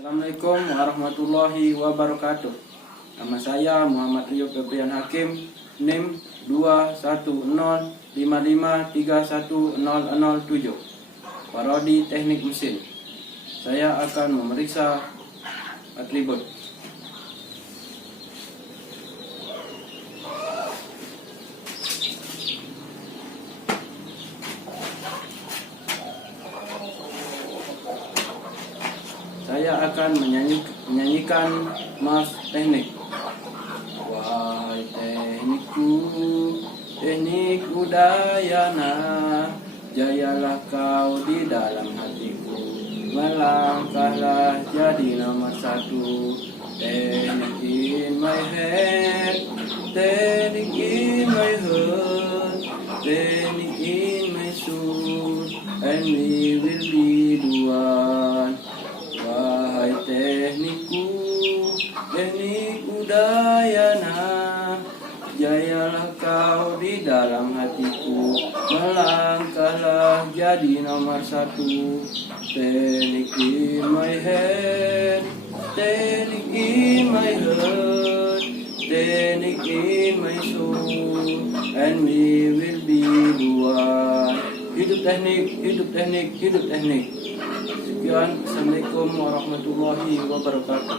Assalamualaikum warahmatullahi wabarakatuh. Nama saya Muhammad Rio Febrian Hakim, NIM 21055310007, Prodi Teknik Mesin. Saya akan memeriksa atribut. Saya akan menyanyikan Mas Teknik. Wahai teknikku, teknik Udayana, jayalah kau di dalam hatiku. Melangkahlah jadi nomor satu. Teknik in my head, teknik in my heart, teknik in my soul, and we will be the one. Wahai teknikku, teknik Udayana, jayalah kau di dalam hatiku. Melangkahlah jadi nomor satu. Teknik in my head, teknik in my heart, teknik in my soul, and we will be the one. Hidup teknik, hidup teknik, hidup teknik. Sekian, Assalamualaikum warahmatullahi wabarakatuh.